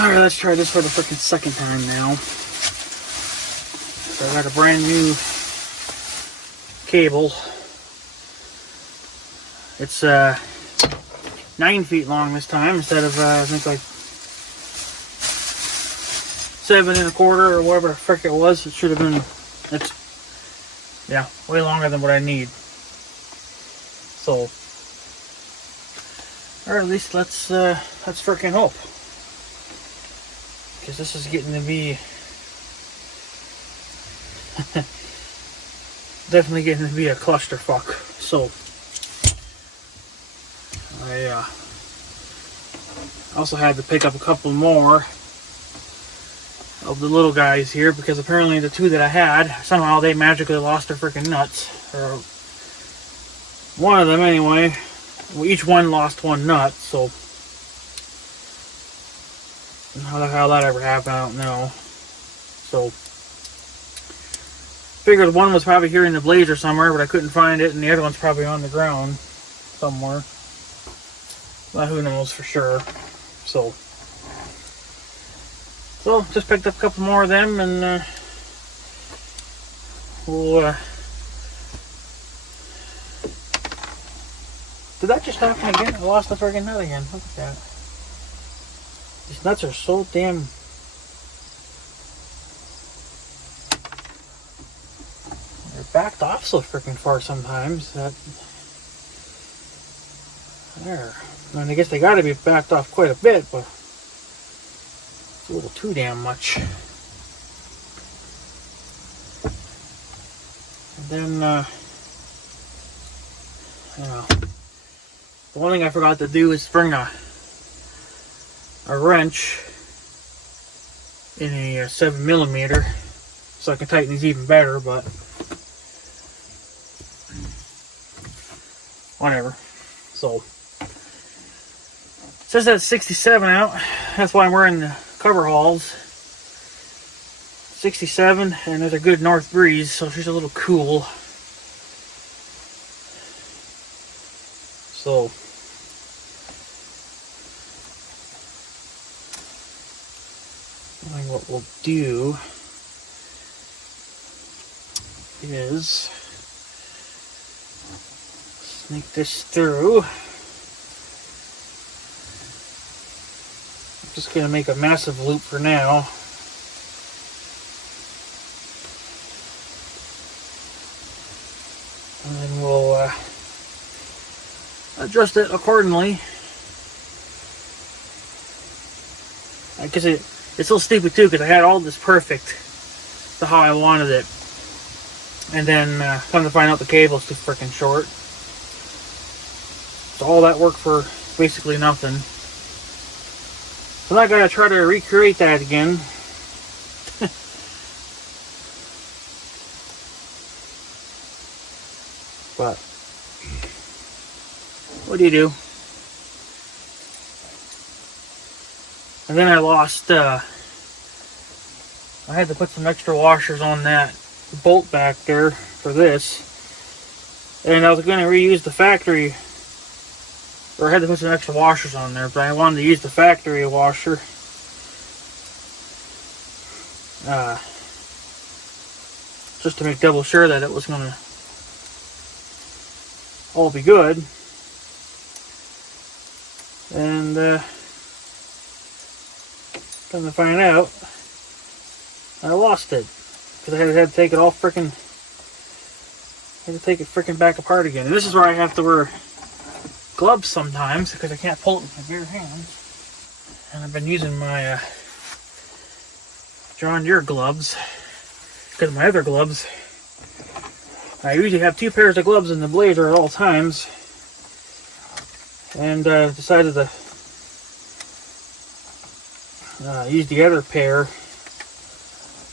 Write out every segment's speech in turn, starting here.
Alright, let's try this for the freaking second time now. So I got a brand new cable. It's 9 feet long this time instead of I think like 7 1/4 or whatever the frick it was. It should have been, it's, yeah, way longer than what I need. So, or at least let's freaking hope, because this is getting to be definitely getting to be a clusterfuck. So I also had to pick up a couple more of the little guys here, because apparently the 2 that I had, somehow they magically lost their freaking nuts, or one of them anyway. Well, each one lost 1 nut, so how the hell that ever happened, I don't know. So figured one was probably here in the blazer somewhere, but I couldn't find it, and the other one's probably on the ground somewhere. Well, who knows for sure. So just picked up a couple more of them, and we'll did that just happen again? I lost the friggin' nut again. Look at that. These nuts are so damn... They're backed off so freaking far sometimes that... There. I mean, I guess they gotta be backed off quite a bit, but... It's a little too damn much. And then, you know... The one thing I forgot to do is bring a wrench in a 7mm so I can tighten these even better, but whatever. So it says that's 67 out. That's why I'm wearing the coveralls. 67, and there's a good north breeze, so she's a little cool. So what we'll do is sneak this through. I'm just going to make a massive loop for now. And then we'll adjust it accordingly. Because it's so stupid too, because I had all this perfect to how I wanted it, and then come to find out the cable's too freaking short. So all that work for basically nothing. So now I gotta try to recreate that again. But what do you do? And then I lost, I had to put some extra washers on that bolt back there for this. And I was going to reuse the factory, or I had to put some extra washers on there, but I wanted to use the factory washer. Just to make double sure that it was going to all be good. And, come to find out, I lost it, because I had to take it all freaking, had to take it freaking back apart again. And this is where I have to wear gloves sometimes, because I can't pull it with my bare hands. And I've been using my John Deere gloves, because my other gloves, I usually have 2 pairs of gloves in the blazer at all times, and decided to use the other pair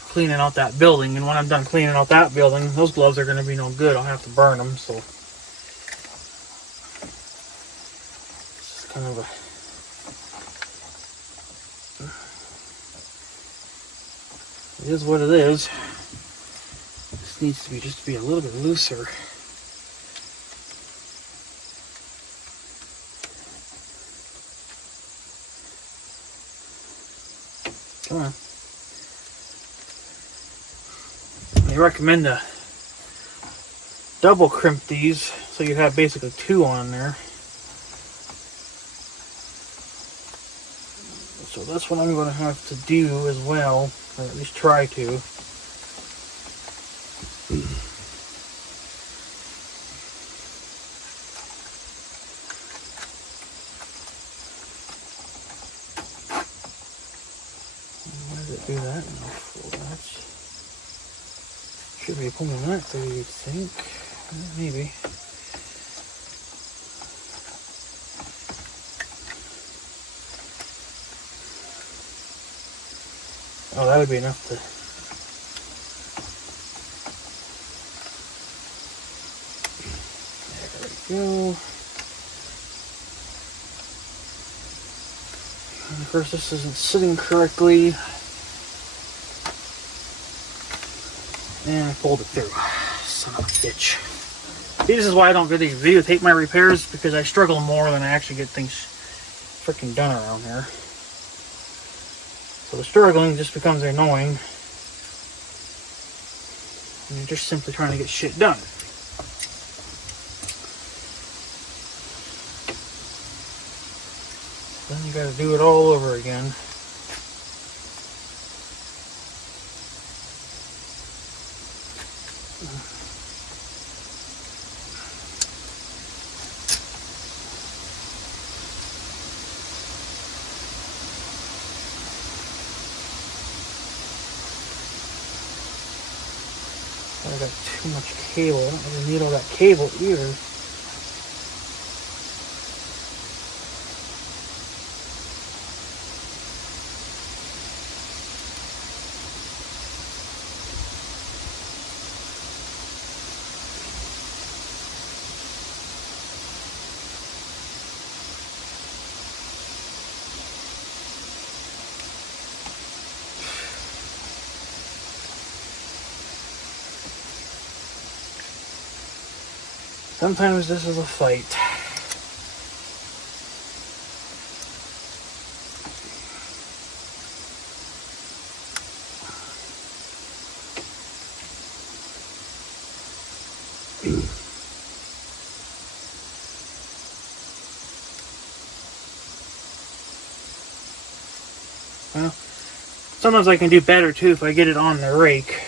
cleaning out that building. And when I'm done cleaning out that building, those gloves are going to be no good. I'll have to burn them. So it's kind of a, it is what it is. This needs to be just to be a little bit looser. Come on. They recommend to double crimp these so you have basically 2 on there. So that's what I'm going to have to do as well, or at least try to. Why does it do that now? Should be pulling that through, you'd think. Maybe. Oh, that would be enough to... There we go. And of course, this isn't sitting correctly. And I pulled it through. Son of a bitch. This is why I don't really videotape my repairs, because I struggle more than I actually get things freaking done around here. So the struggling just becomes annoying. And you're just simply trying to get shit done. Then you gotta do it all over again. I got too much cable. I don't really need all that cable either. Sometimes this is a fight. Well, sometimes I can do better too if I get it on the rake.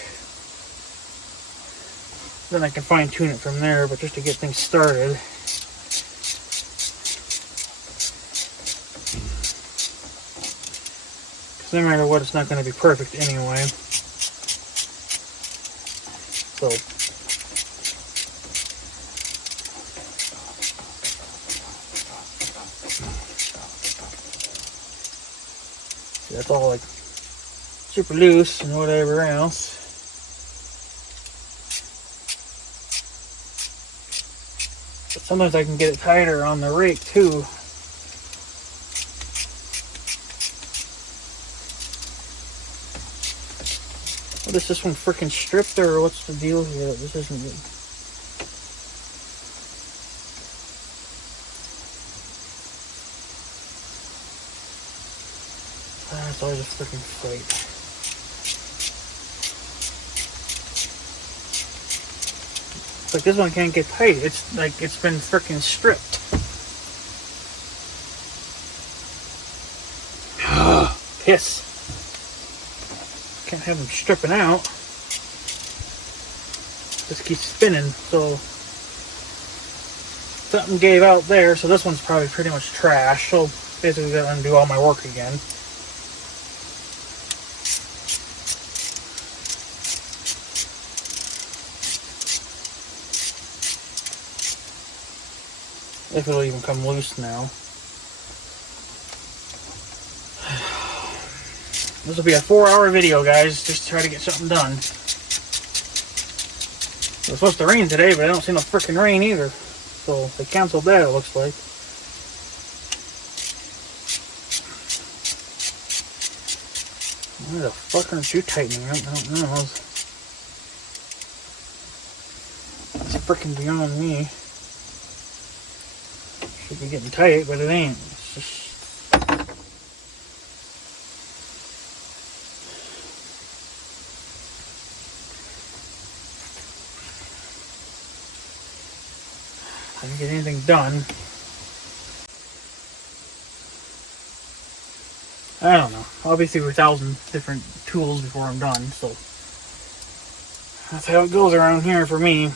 Then I can fine tune it from there, but just to get things started. Because no matter what, it's not going to be perfect anyway. So, that's all like super loose and whatever else. But sometimes I can get it tighter on the rake too. What is this one freaking stripped, or what's the deal here? This isn't good. It's always a freaking fight. Like this one can't get tight. It's like it's been freaking stripped. Piss. Can't have them stripping out. Just keeps spinning. So something gave out there. So this one's probably pretty much trash. So basically, gotta undo all my work again. If it'll even come loose now. This will be a 4-hour video, guys, just to try to get something done. It was supposed to rain today, but I don't see no freaking rain either. So they canceled that, it looks like. Why the fuck aren't you tightening up? I don't know. It's freaking beyond me. Should be getting tight, but it ain't. It's just... I didn't get anything done. I don't know. I'll be through 1,000 different tools before I'm done, so that's how it goes around here for me.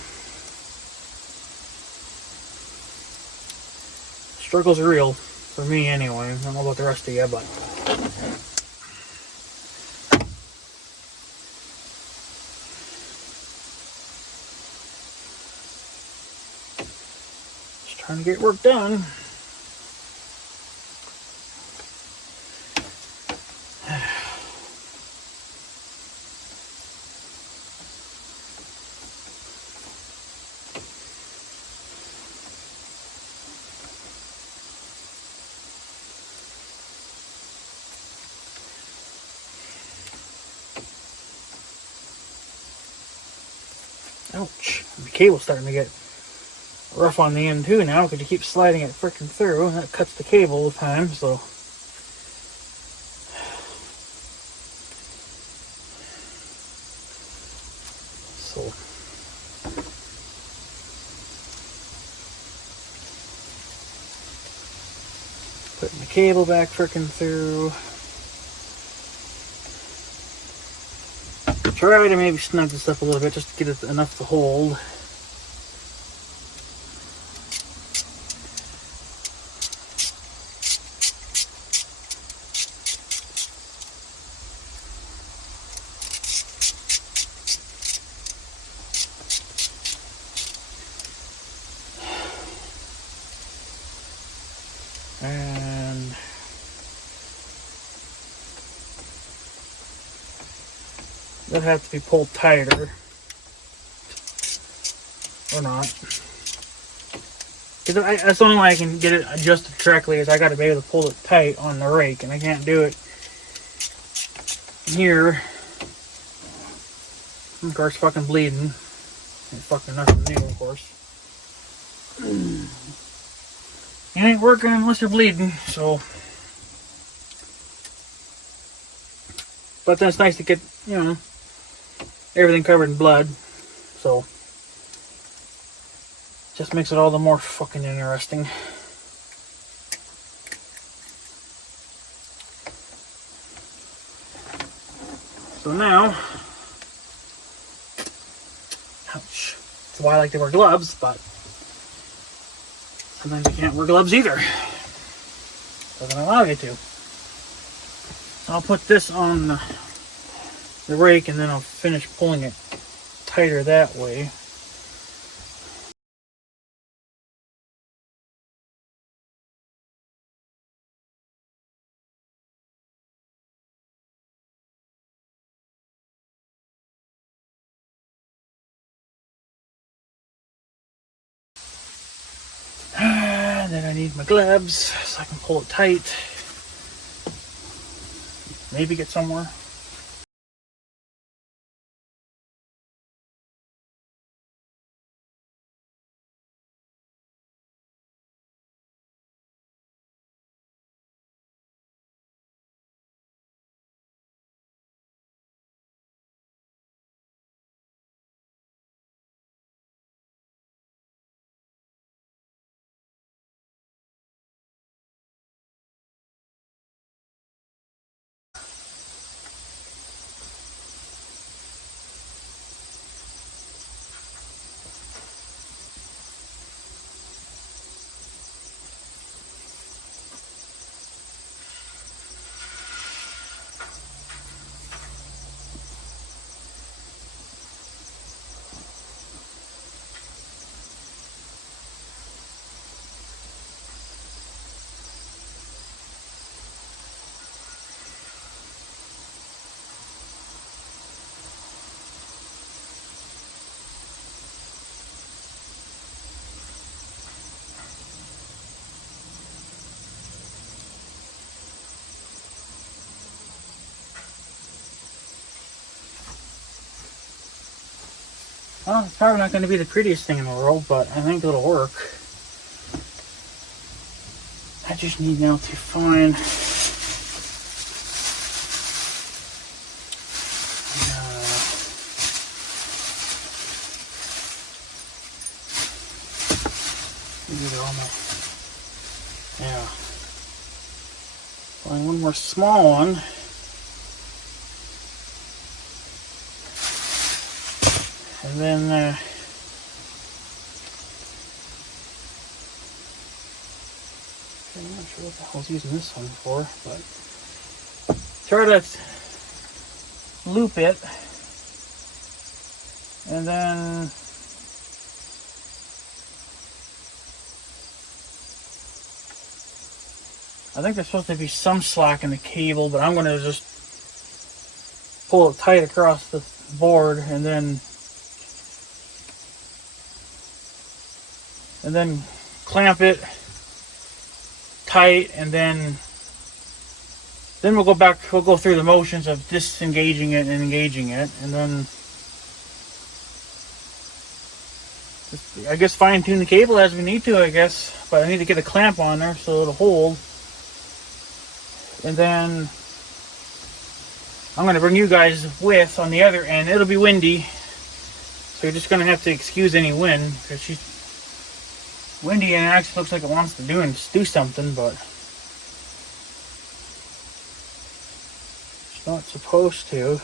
Struggles are real. For me, anyway. I don't know about the rest of you, but... just trying to get work done. Ouch. The cable's starting to get rough on the end too now because you keep sliding it freaking through and that cuts the cable all the time, so. Putting the cable back freaking through. Try to maybe snug this up a little bit just to get it enough to hold. And that'll have to be pulled tighter. Or not. Because that's the only way I can get it adjusted correctly is I got to be able to pull it tight on the rake. And I can't do it here. Of course, fucking bleeding. Ain't fucking nothing new, of course. It ain't working unless you're bleeding, so. But then it's nice to get, you know, everything covered in blood. So. Just makes it all the more fucking interesting. So now. Ouch. That's why I like to wear gloves, but. Sometimes you can't wear gloves either. Doesn't allow you to. So I'll put this on the rake and then I'll finish pulling it tighter that way. And then I need my gloves so I can pull it tight. Maybe get somewhere. Well, it's probably not going to be the prettiest thing in the world, but I think it'll work. I just need now to find These are all my, yeah. Find one more small one. And then I'm not sure what the hell I was using this one for, but try to loop it, and then I think there's supposed to be some slack in the cable, but I'm going to just pull it tight across the board, and then clamp it tight, and then we'll go back, we'll go through the motions of disengaging it and engaging it, and then just, I guess, fine tune the cable as we need to, I guess, but I need to get a clamp on there so it'll hold. And then I'm going to bring you guys with on the other end. It'll be windy, so you're just going to have to excuse any wind, because she's windy and it actually looks like it wants to do something, but it's not supposed to.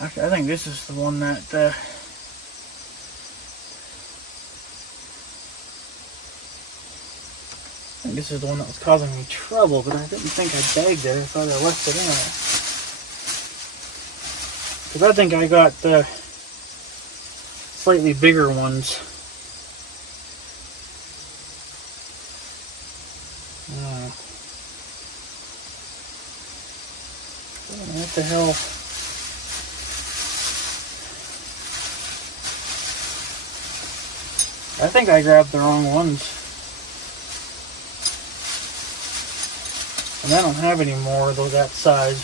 Actually, I think this is the one that I think this is the one that was causing me trouble, but I didn't think I bagged it. I thought I left it in it. Because I think I got the slightly bigger ones. What the hell? I think I grabbed the wrong ones. And I don't have any more of those that size.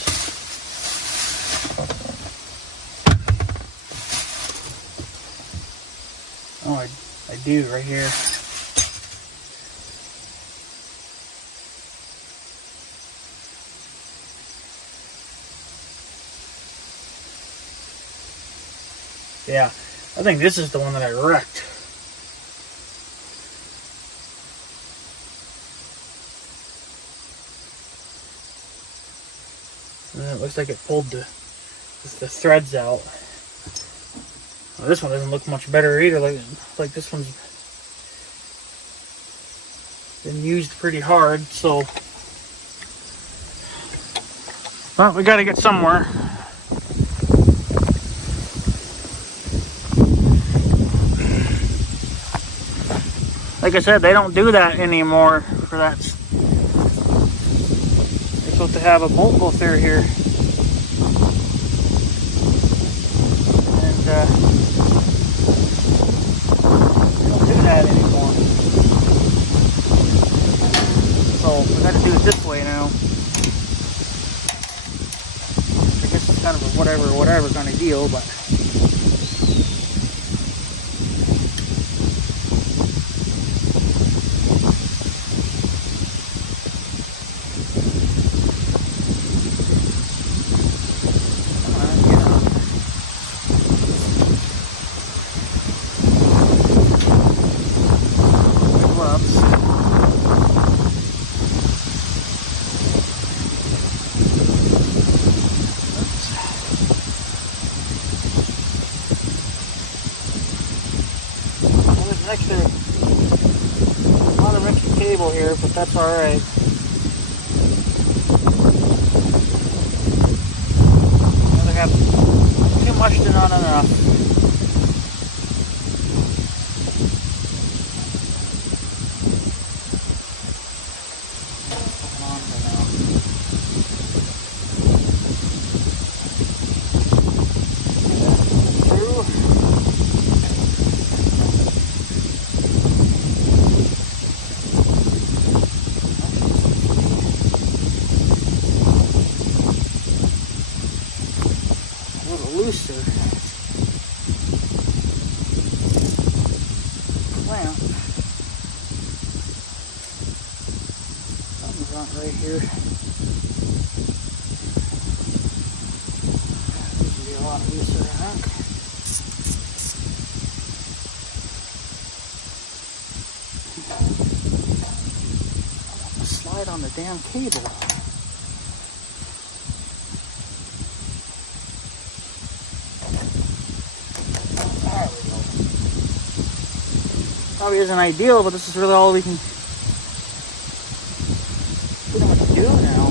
Oh, I do right here. Yeah, I think this is the one that I wrecked. And then it looks like it pulled the threads out. Well, this one doesn't look much better either. Like this one's been used pretty hard, so. Well, we got to get somewhere. Like I said, they don't do that anymore for that. They're supposed to have a bolt go through here. And they don't do that anymore. So we got to do it this way now. I guess it's kind of a whatever kind of deal, but. Here, but that's all right. I'd rather have too much than not enough. Right here. This would be a lot looser, I think. on the damn cable. There we go. Probably isn't ideal, but this is really all we can pretty much do now.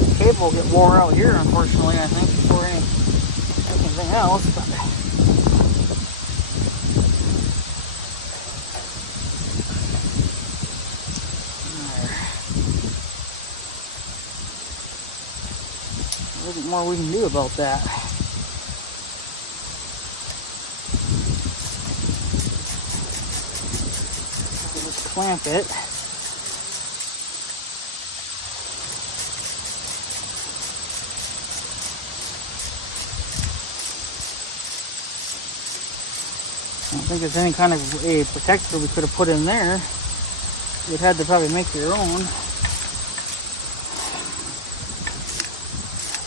The cable will get wore out here, unfortunately, I think, before anything else. But there isn't more we can do about that. We'll just clamp it. I don't think there's any kind of a protector we could have put in there. You'd had to probably make your own.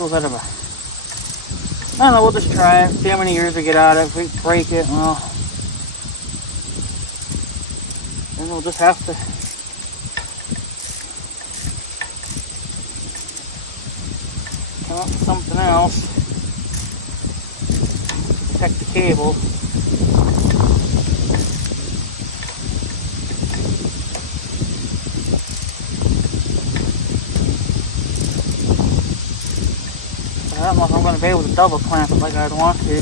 I don't know, we'll just try it, see how many years we get out of it. If we break it, well, then we'll just have to come up with something else to protect the cable. I don't know if I'm going to be able to double clamp it like I'd want to.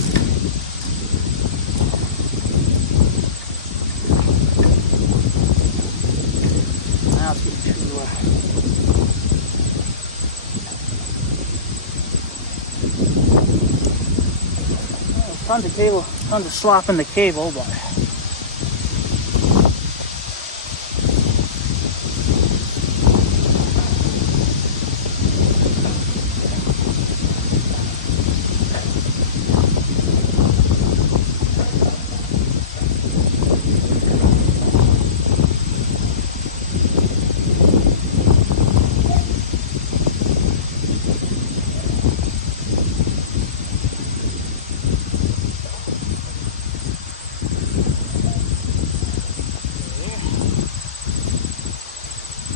Now it's getting too tons of slop in the cable, but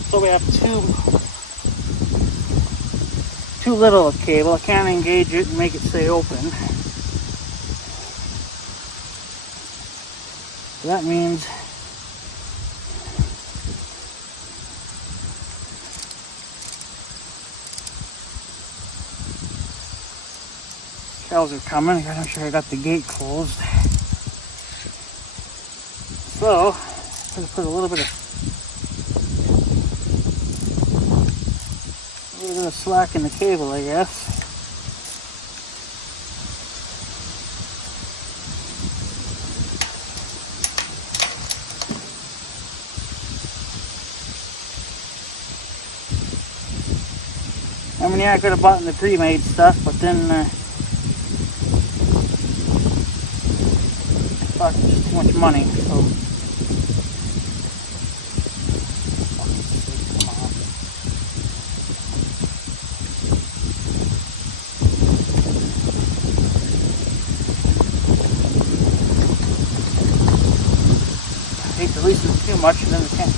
so we have too little of cable. I can't engage it and make it stay open. So that means cows are coming. I gotta make sure I got the gate closed. So I'm gonna put a little bit of slack in the cable, I guess. I mean, yeah, I could have bought in the pre-made stuff, but then fuck, it's just too much money, so. To loosen it too much, and then it can't.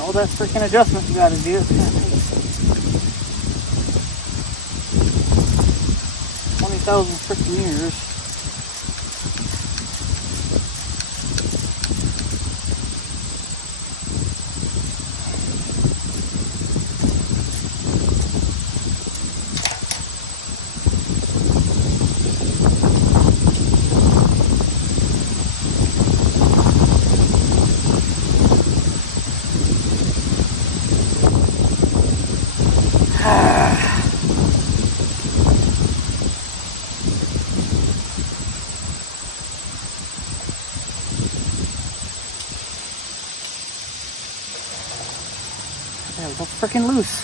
All that freaking adjustment you gotta do. It's gonna take 20,000 freaking years. It's freaking loose.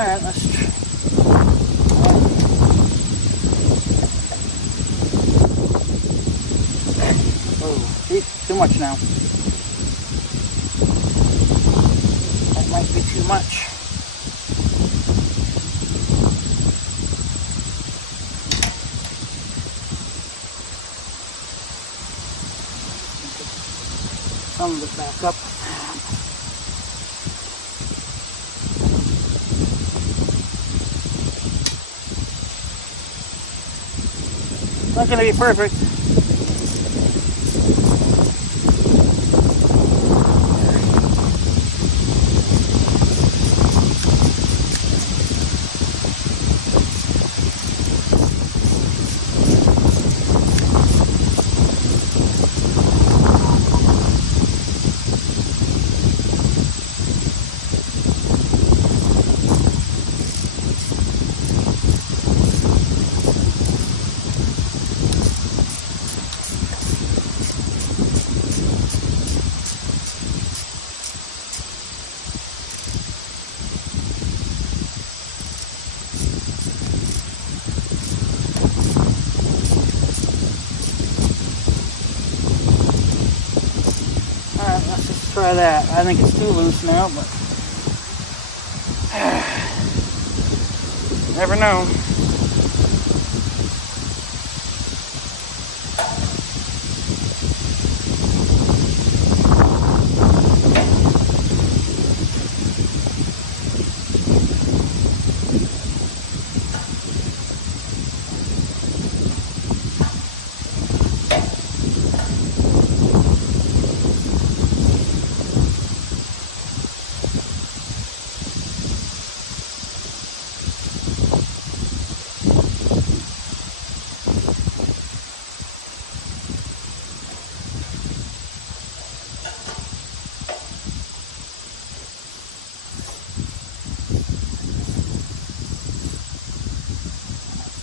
Alright, let's try. Oh, see, too much now. That might be too much. Some of it back up. Not going to be perfect. Try that. I think it's too loose now, but never know.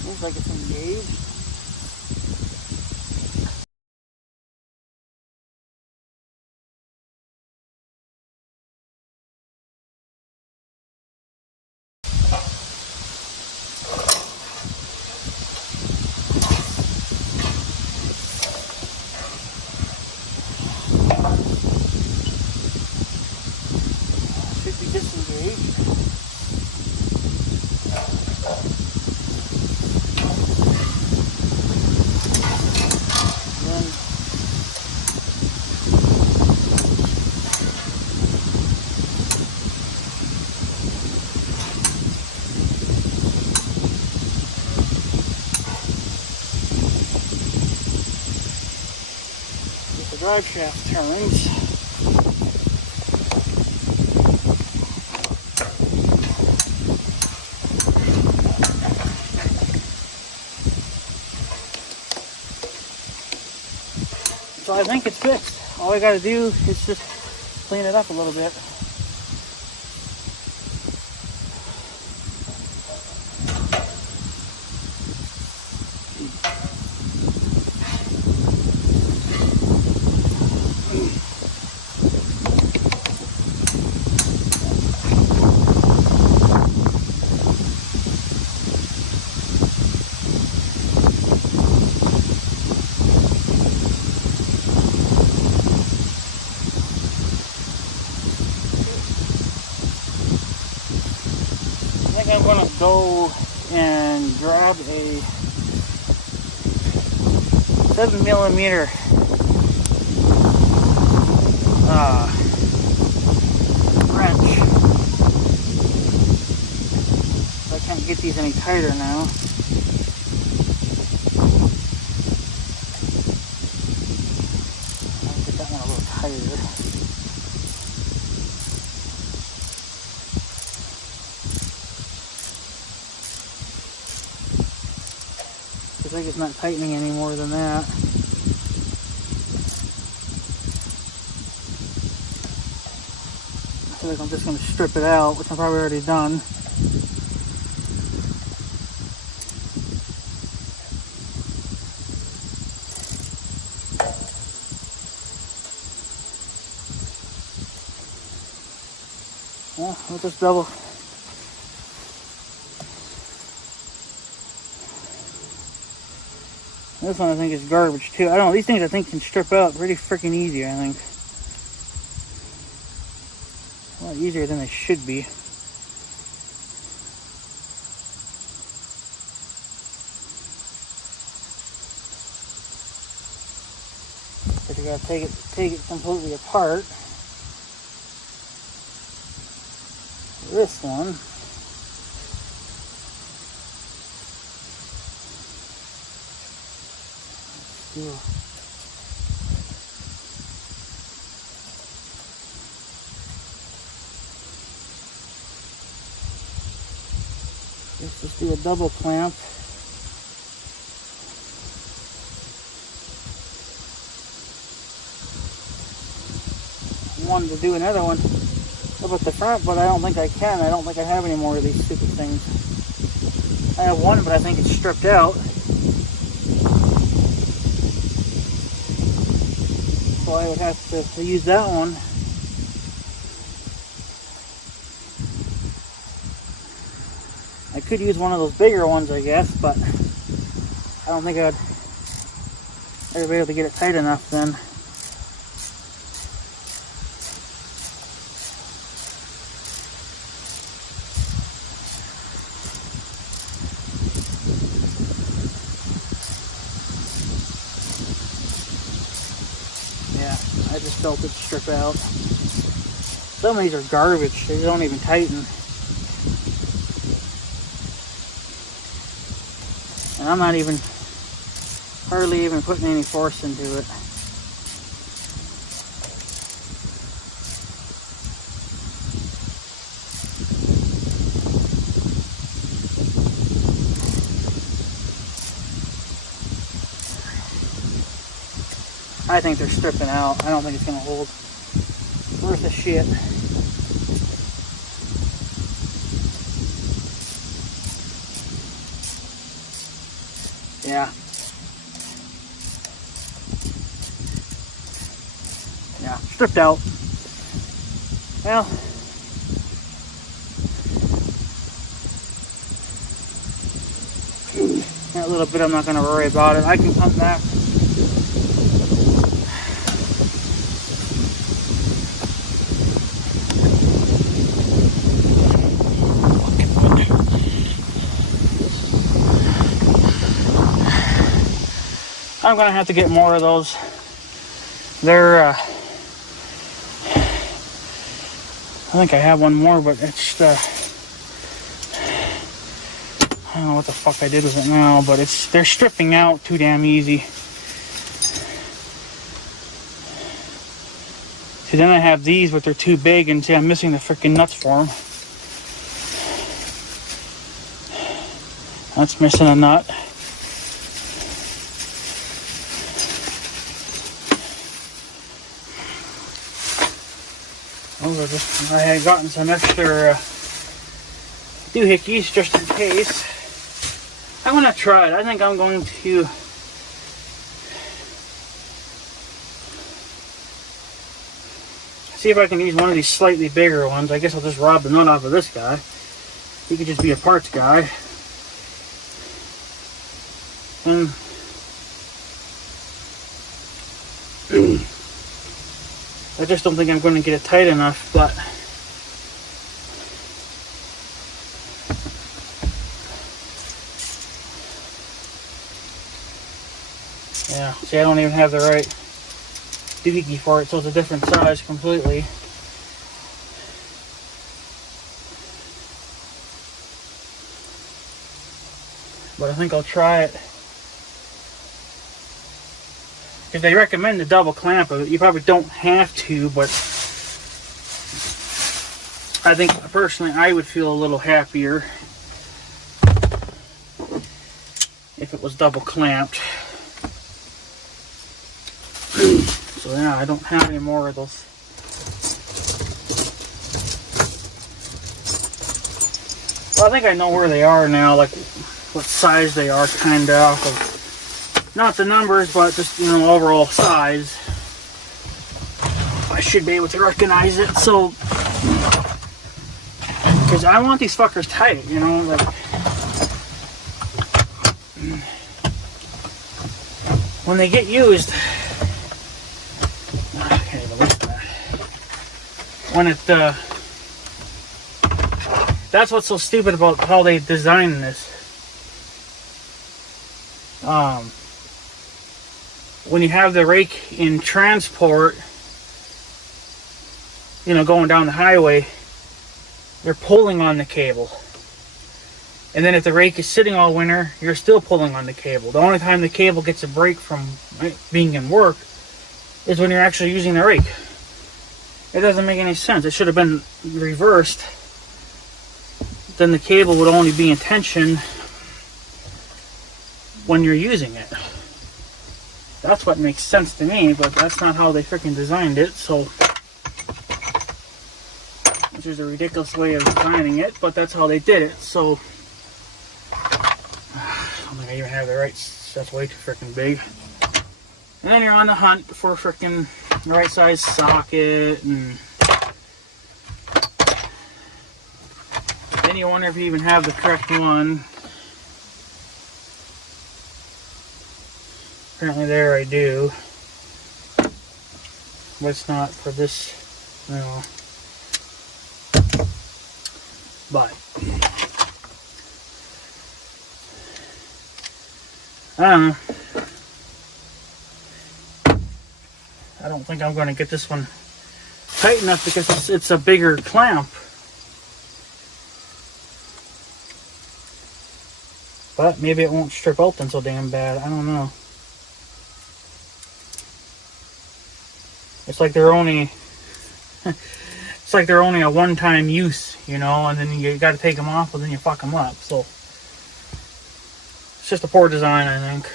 Seems like it's engaged. Should be disengaged. The drive shaft turns. So I think it's fixed. All I got to do is just clean it up a little bit. I think I'm going to go and grab a 7mm wrench. I can't get these any tighter now. I'll get that one a little tighter. I think it's not tightening any more than that. I feel like I'm just going to strip it out, which I've probably already done. Well, I'll just double This one I think is garbage too. I don't know, these things I think can strip out pretty freaking easy, I think. A lot easier than they should be. But you gotta take it completely apart. This one. Let's just do a double clamp. I wanted to do another one up at the front, but I don't think I can. I don't think I have any more of these stupid things. I have one, but I think it's stripped out. So I would have to use that one. I could use one of those bigger ones, I guess, but I don't think I'd ever be able to get it tight enough then. Yeah, I just felt it strip out. Some of these are garbage, they don't even tighten. And I'm not even, hardly even putting any force into it. I think they're stripping out. I don't think it's gonna hold worth a shit. Yeah. Yeah, stripped out. Well, that little bit I'm not going to worry about it. I can come back. I'm gonna have to get more of those. They're, I think I have one more, but it's, I don't know what the fuck I did with it now, but they're stripping out too damn easy. See, then I have these, but they're too big, and see, I'm missing the freaking nuts for them. That's missing a nut. I had gotten some extra doohickeys just in case. I'm going to try it. I think I'm going to see if I can use one of these slightly bigger ones. I guess I'll just rob the nut off of this guy. He could just be a parts guy. And I just don't think I'm going to get it tight enough, but yeah, see, I don't even have the right doohickey for it, so it's a different size completely. But I think I'll try it. If they recommend the double clamp, you probably don't have to, but I think personally I would feel a little happier if it was double clamped. So yeah, I don't have any more of those. Well, I think I know where they are now, like what size they are, kind of. Not the numbers, but just, you know, overall size. I should be able to recognize it. So, because I want these fuckers tight, you know, like. when they get used, I can't even look at that. When it, that's what's so stupid about how they designed this. When you have the rake in transport, you know, going down the highway, they're pulling on the cable. And then if the rake is sitting all winter, you're still pulling on the cable. The only time the cable gets a break from being in work is when you're actually using the rake. It doesn't make any sense. It should have been reversed. Then the cable would only be in tension when you're using it. That's what makes sense to me, but that's not how they freaking designed it, so which is a ridiculous way of designing it, but that's how they did it. So I don't think I even have the right, that's way too freaking big. And then you're on the hunt for freaking the right size socket, and then you wonder if you even have the correct one. Apparently there I do, but it's not for this, no. But I don't know. I don't think I'm going to get this one tight enough because it's a bigger clamp. But maybe it won't strip out then so damn bad. I don't know. It's like they're only it's like they're only a one-time use, you know, and then you got to take them off and then you fuck them up. So it's just a poor design, I think.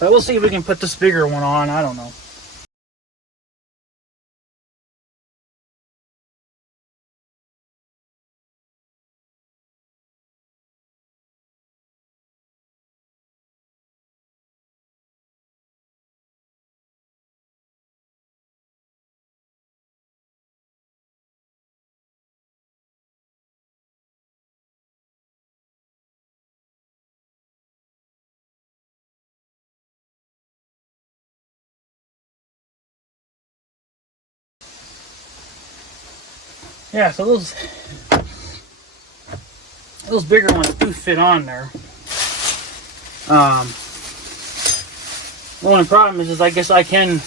But we'll see if we can put this bigger one on. I don't know. Yeah, so those bigger ones do fit on there. The only problem is I guess I can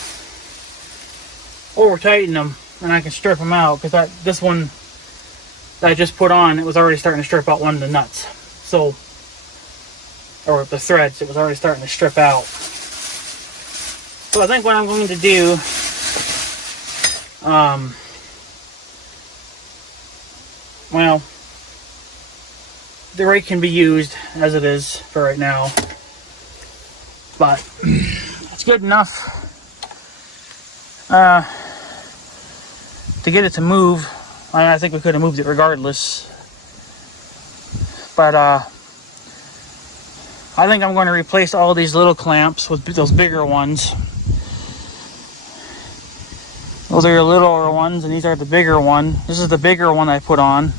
over tighten them and I can strip them out, because this one that I just put on, it was already starting to strip out one of the nuts. So, or the threads, it was already starting to strip out. So I think what I'm going to do, well, the rake can be used as it is for right now, but it's good enough to get it to move. I think we could have moved it regardless, but I think I'm going to replace all these little clamps with those bigger ones. Those are your littler ones, and these are the bigger one. This is the bigger one I put on.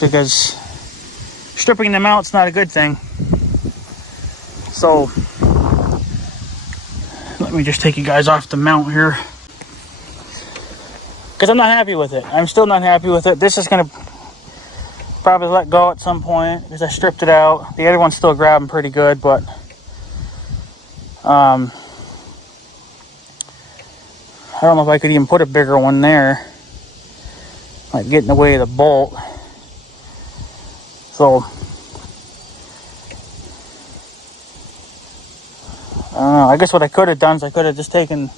Because stripping them out is not a good thing. So let me just take you guys off the mount here, because I'm not happy with it. I'm still not happy with it. This is going to probably let go at some point because I stripped it out. The other one's still grabbing pretty good, but I don't know if I could even put a bigger one there. Might get in the way of the bolt. So I don't know. I guess what I could have done is I could have just taken,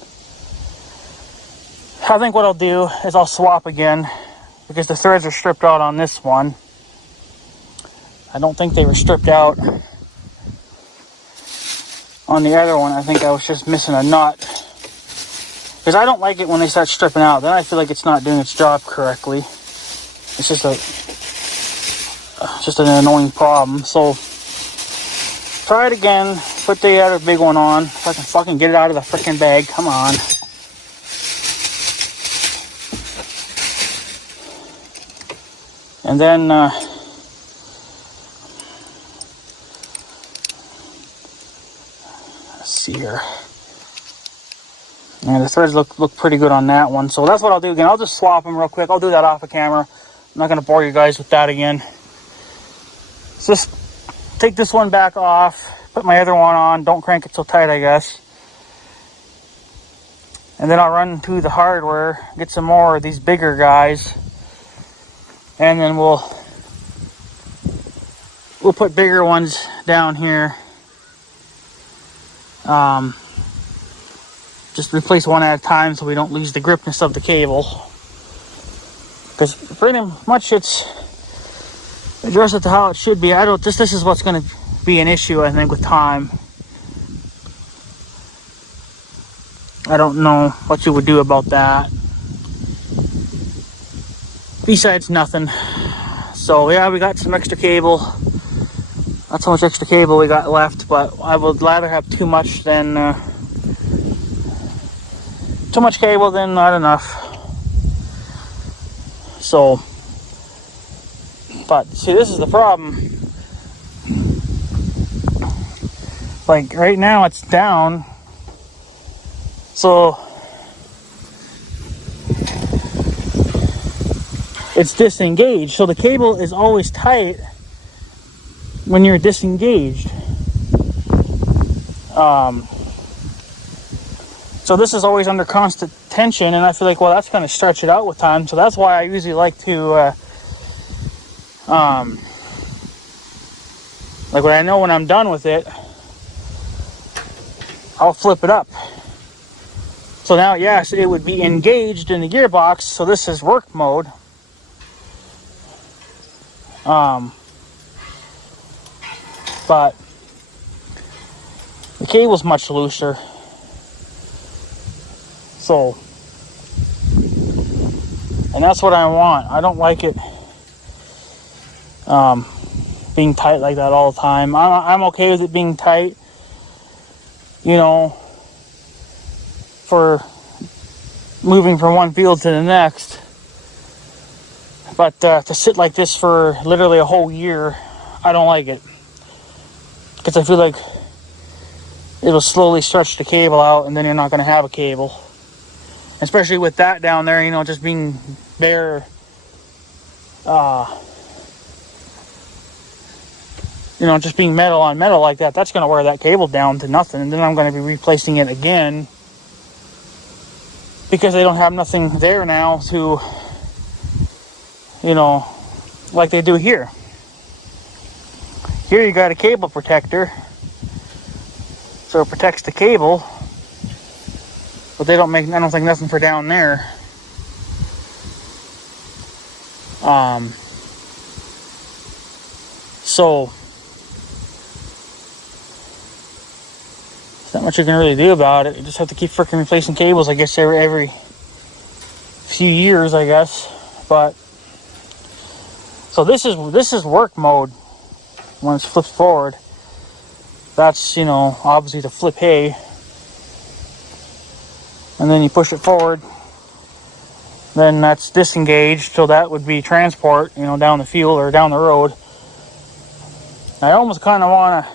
I think what I'll do is I'll swap again, because the threads are stripped out on this one. I don't think they were stripped out on the other one. I think I was just missing a nut, because I don't like it when they start stripping out. Then I feel like it's not doing its job correctly. It's just an annoying problem. So try it again. Put the other big one on. If I can fucking get it out of the freaking bag. Come on. And then see here. And the threads look pretty good on that one. So that's what I'll do again. I'll just swap them real quick. I'll do that off of camera. I'm not going to bore you guys with that again. So just take this one back off. Put my other one on. Don't crank it so tight, I guess. And then I'll run to the hardware. Get some more of these bigger guys. And then we'll put bigger ones down here. Just replace one at a time so we don't lose the gripness of the cable. Because pretty much it's adjusted to how it should be. This is what's going to be an issue, I think, with time. I don't know what you would do about that. Besides nothing. So yeah, we got some extra cable. Not so much extra cable we got left, but I would rather have too much than too much cable than not enough. So, but see, this is the problem. Like right now it's down, so it's disengaged. So the cable is always tight when you're disengaged. So this is always under constant tension, and I feel like, well, that's going to stretch it out with time. So that's why I usually like to, like when I know when I'm done with it, I'll flip it up. So now, yes, it would be engaged in the gearbox. So this is work mode. But the cable's much looser. So, and that's what I want. I don't like it being tight like that all the time. I'm okay with it being tight, you know, for moving from one field to the next. But to sit like this for literally a whole year, I don't like it. Because I feel like it'll slowly stretch the cable out, and then you're not going to have a cable. Especially with that down there, you know, just being bare, you know, just being metal on metal like that, that's going to wear that cable down to nothing. And then I'm going to be replacing it again because they don't have nothing there now to, you know, like they do here. Here you got a cable protector, so it protects the cable. But they don't make, I don't think, nothing for down there. So there's not much you can really do about it. You just have to keep freaking replacing cables, I guess, every few years, I guess. But so this is work mode when it's flipped forward. That's, you know, obviously to flip hay. And then you push it forward, then that's disengaged, so that would be transport, you know, down the field or down the road. I almost kind of want to,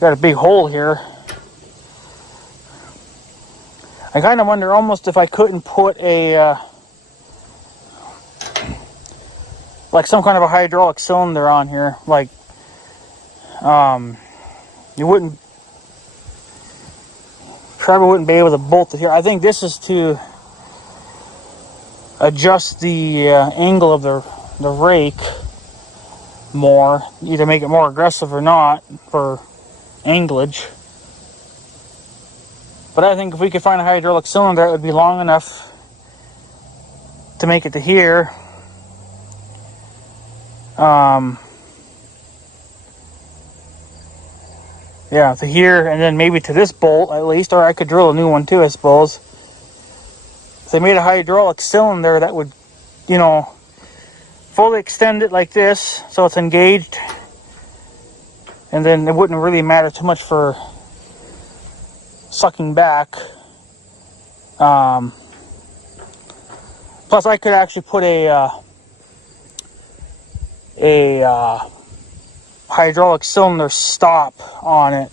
got a big hole here. I kind of wonder almost if I couldn't put a, like some kind of a hydraulic cylinder on here, like, you probably wouldn't be able to bolt it here. I think this is to adjust the angle of the rake more, either make it more aggressive or not for anglage. But I think if we could find a hydraulic cylinder, it would be long enough to make it to here. Yeah, to here, and then maybe to this bolt at least, or I could drill a new one too, I suppose. If they made a hydraulic cylinder that would, you know, fully extend it like this, so it's engaged, and then it wouldn't really matter too much for sucking back. Plus, I could actually put a hydraulic cylinder stop on it,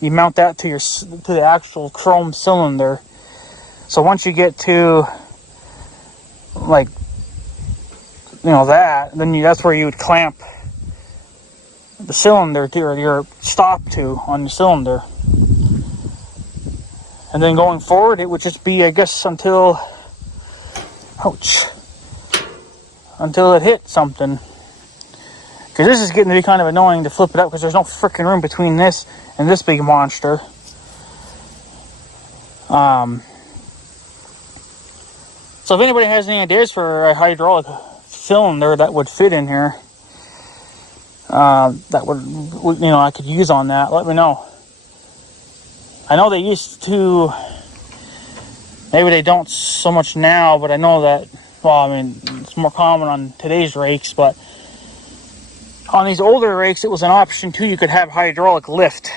you mount that to the actual chrome cylinder. So once you get to like, you know, that's where you would clamp the cylinder to, or your stop to on the cylinder. And then going forward, it would just be, I guess, until it hit something. Because this is getting to be kind of annoying to flip it up, because there's no freaking room between this and this big monster. So if anybody has any ideas for a hydraulic cylinder that would fit in here, that would, you know, I could use on that, let me know. I know they used to, maybe they don't so much now, but I know that, well, I mean, it's more common on today's rakes, but on these older rakes, it was an option too. You could have hydraulic lift.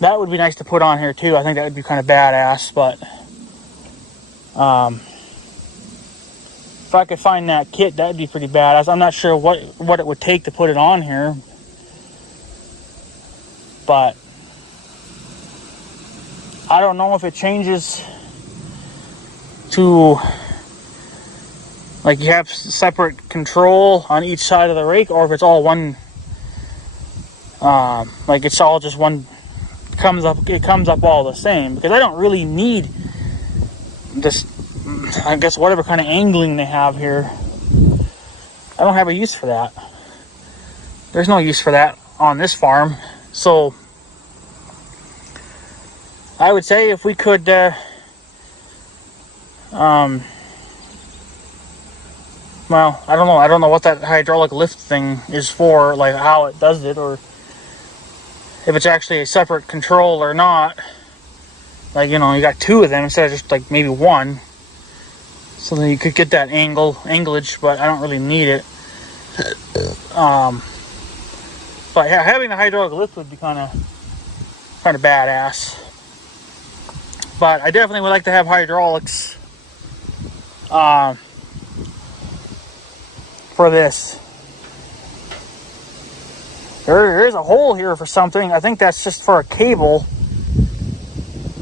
That would be nice to put on here too. I think that would be kind of badass, but if I could find that kit, that'd be pretty badass. I'm not sure what it would take to put it on here, but I don't know if it changes to, like, you have separate control on each side of the rake, or if it's all one, like it's all just one, it comes up all the same. Because I don't really need this, I guess, whatever kind of angling they have here. I don't have a use for that. There's no use for that on this farm. So I would say if we could well, I don't know what that hydraulic lift thing is for, like how it does it, or if it's actually a separate control or not. Like, you know, you got two of them instead of just like maybe one, so then you could get that anglage, but I don't really need it. But yeah, having a hydraulic lift would be kind of badass. But I definitely would like to have hydraulics for this. There is a hole here for something. I think that's just for a cable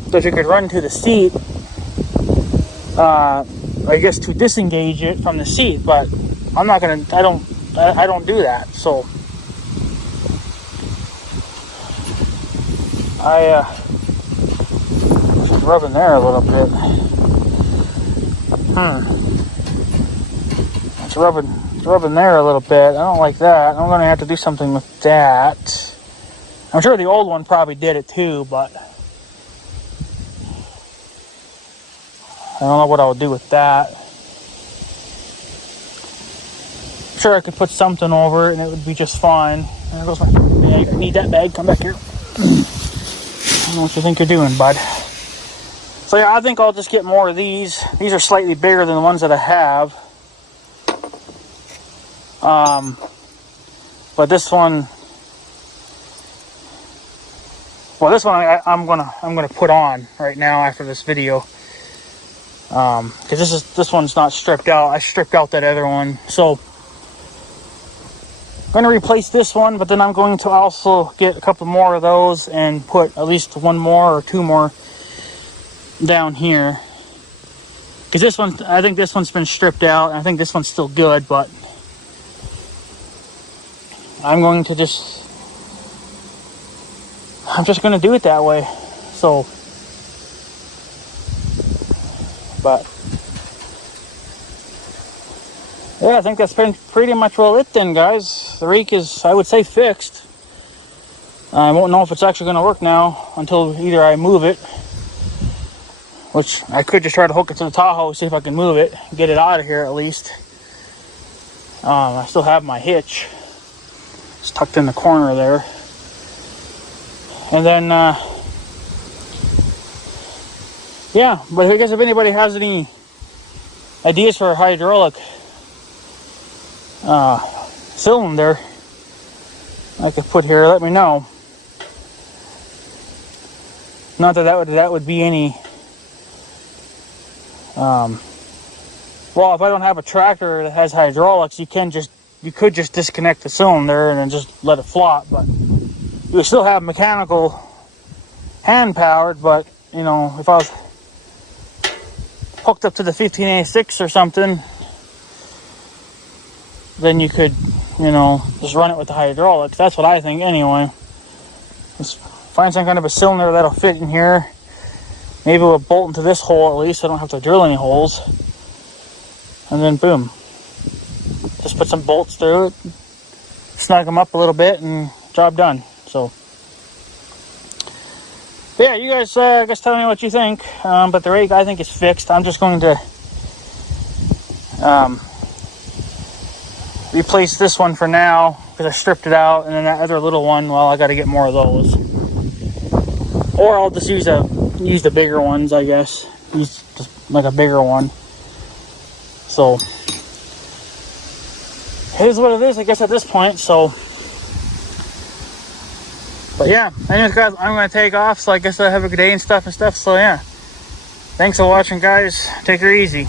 that you could run to the seat. I guess to disengage it from the seat, but I'm not gonna. I don't do that. So just rubbing there a little bit. It's rubbing there a little bit. I don't like that. I'm gonna have to do something with that. I'm sure the old one probably did it too, but I don't know what I would do with that. I'm sure I could put something over it and it would be just fine. There goes my bag. I need that bag. Come back here. I don't know what you think you're doing, bud. So yeah, I think I'll just get more of these. These are slightly bigger than the ones that I have. But this one, well, this one I'm gonna put on right now after this video, because this one's not stripped out. I stripped out that other one, so I'm gonna replace this one. But then I'm going to also get a couple more of those and put at least one more or two more down here, because this one, I think this one's been stripped out, and I think this one's still good, but I'm just going to do it that way. So, but yeah, I think that's been pretty much well it then, guys. The rake is, I would say, fixed. I won't know if it's actually going to work now until either I move it, which I could just try to hook it to the Tahoe, see if I can move it, get it out of here at least. I still have my hitch. It's tucked in the corner there. And then, yeah, but I guess if anybody has any ideas for a hydraulic cylinder I could put here, let me know. Not that would be any, well, if I don't have a tractor that has hydraulics, you could just disconnect the cylinder and then just let it flop. But you still have mechanical hand powered, but you know, if I was hooked up to the 15A6 or something, then you could, you know, just run it with the hydraulics. That's what I think anyway. Just find some kind of a cylinder that'll fit in here. Maybe we'll bolt into this hole at least so I don't have to drill any holes. And then boom. Just put some bolts through it, snug them up a little bit, and job done. So yeah, you guys I guess tell me what you think. But the rake I think is fixed. I'm just going to replace this one for now because I stripped it out, and then that other little one, well, I got to get more of those. Or I'll just use the bigger ones, I guess. Use just like a bigger one. So it is what it is, I guess, at this point. So, but yeah, anyways, guys, I'm gonna take off. So I guess I have a good day and stuff. So yeah, thanks for watching, guys. Take her easy.